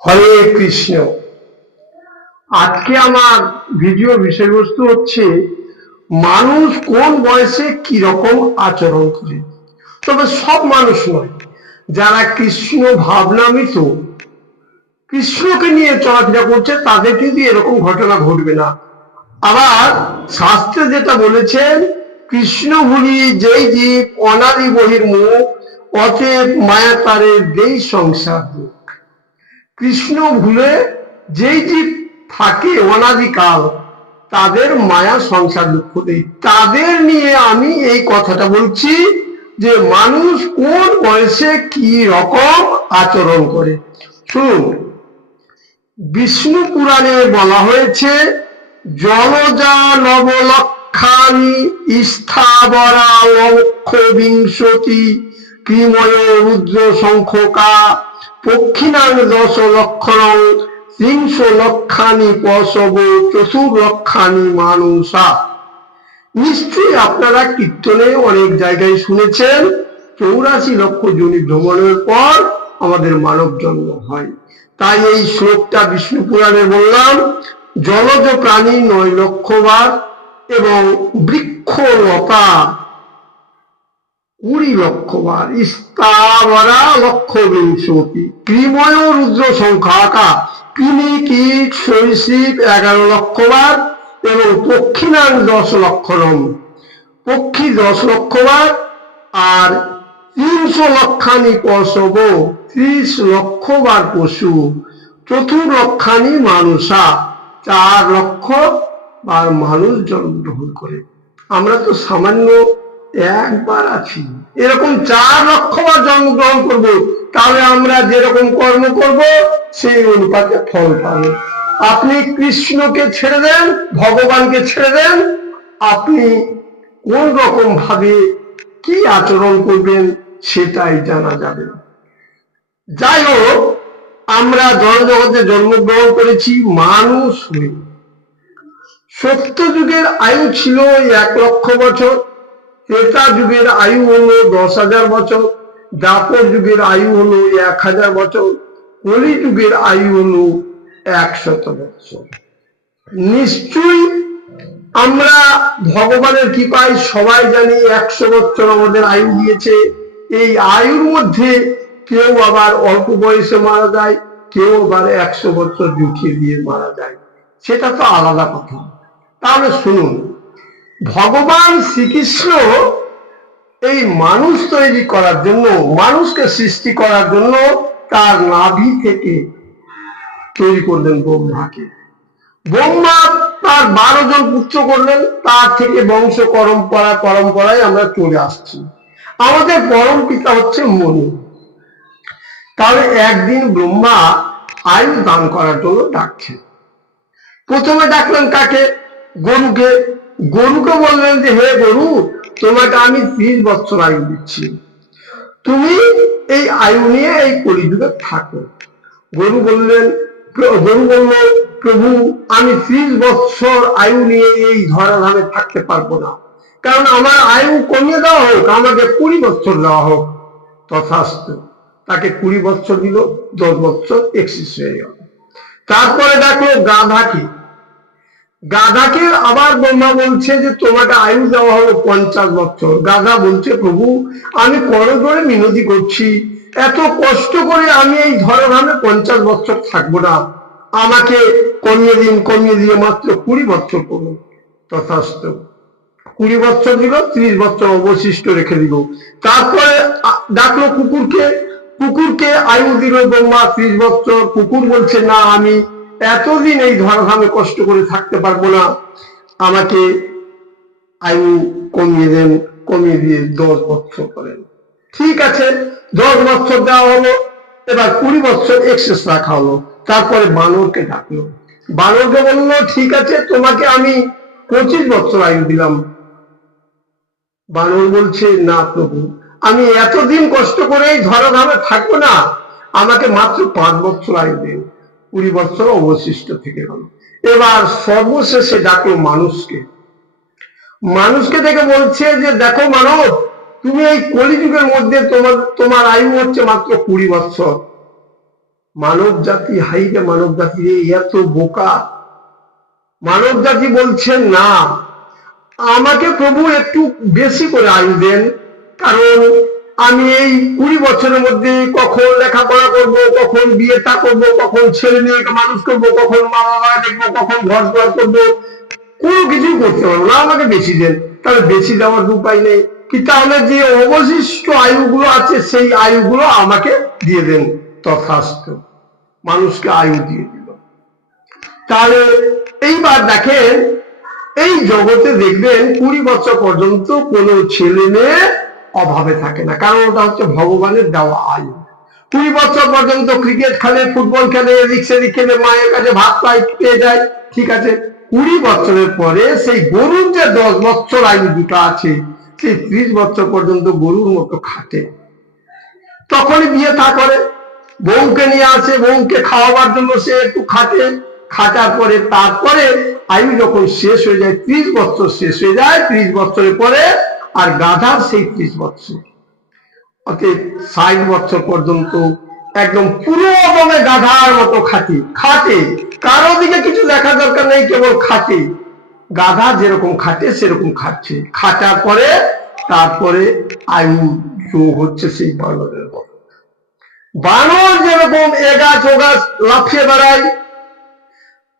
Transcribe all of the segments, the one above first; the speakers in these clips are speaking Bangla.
হরে কৃষ্ণ। আজকে আমার ভিডিও বিষয়বস্তু হচ্ছে মানুষ কোন বয়সে কি রকম আচরণ করে। তবে সব মানুষ নয়, যারা কৃষ্ণ ভাবনামিত, কৃষ্ণকে নিয়ে চলাফেরা করছে, তাদের কিন্তু এরকম ঘটনা ঘটবে না। আবার শাস্ত্রে যেটা বলেছেন, কৃষ্ণ ভুলি যেই জীব অনাদি বহির্মুখ, অতএব মায়া তারে দেই সংসার দুঃখ। কৃষ্ণ ভুলে যেই জীব থাকে অনাদিকাল, তাদের মায়া সংসার দুঃখ দেয়। তাদের নিয়ে আমি এই কথাটা বলছি যে মানুষ কোন বয়সে কি রকম আচরণ করে। শুনুন, বিষ্ণু পুরাণে বলা হয়েছে, জলজা নবলক্ষানি স্থাবরা লক্ষ বিংশতি ক্রিময় রুদ্র সংখ্যকা পক্ষিণাং দশ লক্ষণ ত্রিংশ লক্ষানি পশব চতুর্লক্ষানি মানুষা। নিশ্চয়ই আপনারা কীর্তনে অনেক জায়গায় শুনেছেন, 84 লক্ষ যোনি ভ্রমণের পর আমাদের মানব জন্ম হয়। তাই এই শ্লোকটা বিষ্ণু পুরাণে বললাম, জলজ প্রাণী 9 লক্ষ বার এবং বৃক্ষ লতা 20 লক্ষ বার, স্থাবরা লক্ষ বিংশতি, কৃময় রুদ্র সংখ্যা, কৃমি কীট সরীসৃপ 11 লক্ষ বার এবং পক্ষিণাং 10 লক্ষণম, পক্ষী 10 লক্ষ বার, আর 300 লক্ষানি পশব 30 লক্ষ বার পশু, চতুর্লক্ষানি মানুষা 4 লক্ষ বার মানুষ জন্মগ্রহণ করে। আমরা তো সামান্য একবার আছি, এরকম 4 লক্ষ বার জন্মগ্রহণ করব, তাহলে আমরা যেরকম কর্ম করব সেই অনুপাতে ফল পাবো। আপনি কৃষ্ণকে ছেড়ে দেন, ভগবানকে ছেড়ে দেন, আপনি কোন রকম ভাবে কি আচরণ করবেন সেটাই জানা যাবে। যাই হোক, আমরা জড়জগতে জন্মগ্রহণ করেছি মানুষ হয়ে। সত্য যুগের আয়ু ছিল 1 লক্ষ বছর, ত্রেতা যুগের আয়ু হলো 10,000 বছর, দ্বাপর যুগের আয়ু হলো 1000 বছর, কলি যুগের আয়ু হলো 100 বছর। নিশ্চয়ই আমরা ভগবানের কৃপায় সবাই জানি 100 বছর আমাদের আয়ু দিয়েছে। এই আয়ুর মধ্যে কেউ আবার অল্প বয়সে মারা যায়, কেউ আবার 100 বছর জুটিয়ে দিয়ে মারা যায়, সেটা তো আলাদা কথা। তাহলে শুনুন, ভগবান শ্রীকৃষ্ণ এই মানুষ তৈরি করার জন্য, মানুষকে সৃষ্টি করার জন্য তার নাভি থেকে তৈরি করলেন ব্রহ্মাকে। ব্রহ্মা তার 12 জন পুত্র করলেন, তার থেকে বংশ পরম্পরায় আমরা চলে আসছি। আমাদের পরম পিতা হচ্ছে মনু। তাহলে একদিন ব্রহ্মা আয়ু দান করার জন্য ডাকছেন। প্রথমে ডাকলেন কাকে? গরুকে। গরুকে বললেন যে, হে গরু, তোমাকে আমি 30 বছর আয়ু দিচ্ছি, তুমি এই আয়ু নিয়ে এই কলিযুগে থাকো। গরু বলল, প্রভু, আমি 30 বছর আয়ু নিয়ে এই ধরাধামে থাকতে পারবো না, কারণ আমার আয়ু কমিয়ে দেওয়া হোক, আমাকে 20 বছর দেওয়া হোক। তথাস্তু। তাকে 20 বছর দিল, 10 বছর এক্সিস হয়ে গেল। তারপরে ডাকলো গাধাকে। গাধাকে আবার ব্রহ্মা বলছে যে তোমাকে আয়ু দেওয়া হলো 50 বছর। গাধা বলছে, প্রভু, আমি করজোড়ে মিনতি করছি, এত কষ্ট করে আমি এই ধরাধামে 50 বছর থাকবো না, আমাকে কমিয়ে দিন, কমিয়ে দিয়ে মাত্র 20 বছর করুন। তথাস্তু। 20 বছর দিল, 30 বছর অবশিষ্ট রেখে দিল। তারপরে ডাকলো কুকুরকে। কুকুরকে আয়ু দিল ব্রহ্মা 30 বছর। কুকুর বলছে, না, আমি এতদিন এই ধরাধামে কষ্ট করে থাকতে পারবো না, আমাকে আয়ু কমিয়ে দেন, কমিয়ে দিয়ে 10 বছর করেন। ঠিক আছে, 10 বছর দেওয়া হলো, এবার 20 বছর এক্সেস রাখা হলো। তারপরে বানরকে ডাকলো। বানরকে বললো, ঠিক আছে, তোমাকে আমি 25 বছর আয়ু দিলাম। বানর বলছে, না প্রভু, আমি এতদিন কষ্ট করে এই ধরাধামে থাকবো না, আমাকে মাত্র 5 বছর আয়ু দিন। 20 বছর অবশিষ্ট থেকে গেল। এবার সর্বশেষে ডাকলো মানুষকে। মানুষকে দেখে বলছে যে, দেখো মানব, তুমি এই কলিযুগের মধ্যে তোমার আয়ু হচ্ছে মাত্র 20 বছর, মানব জাতি, হাইরে মানব জাতি রে, এত বোকা। মানব জাতি বলছে না, আমাকে প্রভু একটু বেশি করে আয়ু দেন, কারণ আমি এই 20 বছরের মধ্যে কখন লেখাপড়া করব, কখন বিয়েটা করব, কখন ছেলে মেয়েকে মানুষ করব, কখন মা বাবা দেখবো, কখন ঘর দুয়ার করবো, কোনো কিছুই করতে পারবো না, আমাকে বেশি দেন। তাহলে বেশি দেওয়ার উপায় নেই কি, তাহলে যে অবশিষ্ট আয়ুগুলো আছে সেই আয়ুগুলো আমাকে দিয়ে দেন। তথাস্তু, মানুষকে আয়ু দিয়ে দিল। তাহলে এইবার দেখেন, এই জগতে দেখবেন 20 বছর পর্যন্ত কোনো ছেলে মেয়ে অভাবে থাকে না, কারণ ওটা হচ্ছে ভগবানের দেওয়া আয়ু। 20 বছর পর্যন্ত ক্রিকেট খেলে, ফুটবল খেলে, এদিক সেদিক খেলে, মায়ের কাছে ভাত পায়, পেয়ে যায়, ঠিক আছে। 20 বছরের পরে সেই গরুর যে 10 বছর আয়ু দুটো আছে, সেই 30 বছর পর্যন্ত গরুর মতো খাটে, তখনই বিয়ে থা করে, বউকে নিয়ে আসে, বউকে খাওয়াবার জন্য সে একটু খাটে, খাটার পরে তারপরে আয়ু যখন শেষ হয়ে যায়, 30 বছর শেষ হয়ে যায়, 30 বছরের পরে আর গাধার সেই 30 বছর, অতএব 60 বছর পর্যন্ত একদম পুরো দমে গাধার মতো খাটে, কারো দিকে কিছু দেখা দরকার নেই, কেবল খাটে। গাধা যেরকম খাটে সেরকম খাটছে, খাটার পরে তারপরে আয়ু যোগ হচ্ছে সেই বানরের মতো। বানর যেরকম এগাছ ওগাছ লাফিয়ে বেড়ায়,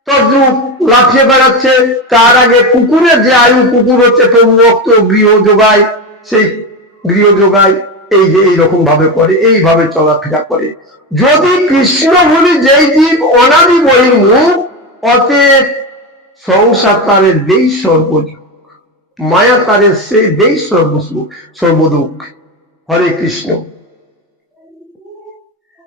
তদ্রুপ লাফিয়ে বেড়াচ্ছে। তার আগে কুকুরের যে আয়ু, কুকুর হচ্ছে প্রভুভক্ত, গৃহ যোগায়, সেই গৃহ যোগায়, এই যে এইরকম ভাবে করে, এইভাবে চলাফেরা করে। যদি কৃষ্ণ বলি যেই জীব অনাদি বহির্মুখ, অতএব সংসার তারের দেই সর্বযোগ, মায়া তারের সেই দেই সর্বসুখ সর্বদুঃখ। হরে কৃষ্ণ।